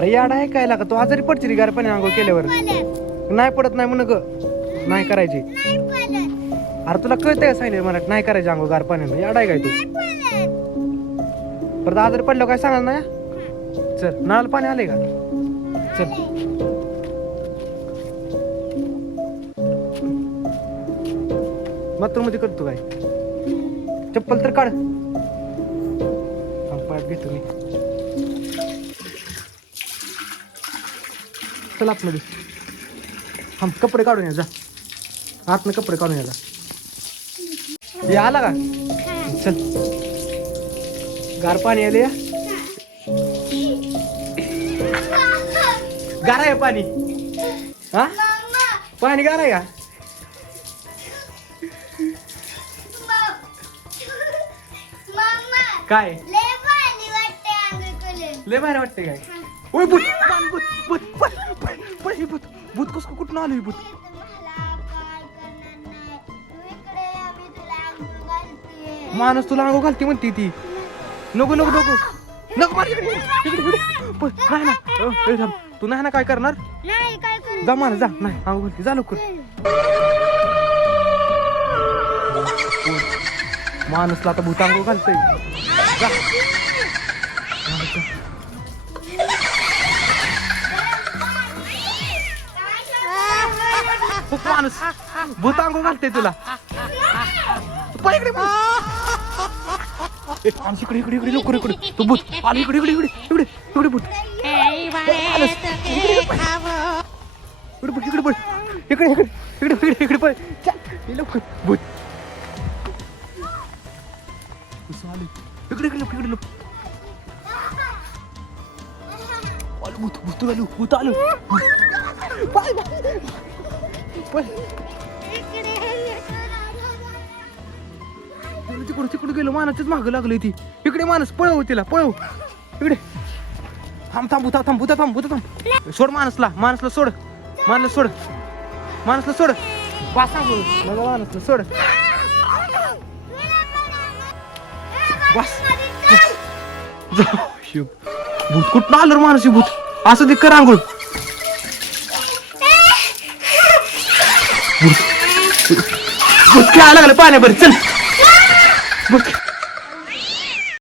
अरे याड आहे काय लागा तू आजारी पडची गार पाणी आंघोळ केल्यावर नाही पडत नाही म्हणून ग नाही करायची अरे तुला कळतंय का सांगितलं मला नाही करायची आंघोळ गार पाण्यानं याड आहे काय तू परत आजारी पडलं काय सांगाल ना चल नळाला पाणी आलंय का चल बाथरूम मध्ये करतो काय चप्पल तर काढ पायात घेतो मी चल आतमध्ये हम कपडे काढून या जा आतनं कपडे काढून या जा हे आला का चल गार पाणी आले या गार आहे पाणी हा पाणी गार आहे का काय लय भारी वाटते काय ओय भूत भूत भूत भूत भूत भूत कसं कुठून आलं हे भूत माणूस तुला अंगो घालते म्हणते ती नको नको नको नको मार इकडे नाही ना थांब तू नाही ना काय करणार जा मार जा नाही अंगो घालते जा लवकर माणूसला आता भूत अंगो घालतोय जा माणूस भूत अंगो घालते तुला इकडे इकडे इकडे इकडे लवकर इकडे तू भूत आलं इकडे इकडे इकडे इकडे इकडे भूत इकडे पड इकडे इकडे इकडे इकडे इकडे पड लवकर भूत इकडे इकडे इकडे भूत भूत आलो भूत आलो तिकडे तिकडे गेलो मानाचंच मागं लागलोय ती इकडे माणूस पळव तिला पळव इकडे थांब थांब भूता थांब भूता थांब भूता थांब सोड माणसला सोड माणसला सोड माणसला सोड वासा माणसला सोड बस भूत कुठं आलं रे माणूस भूत असं दे कर आंघोळ भूत खेळायला लागलं पाण्यावर चल भूत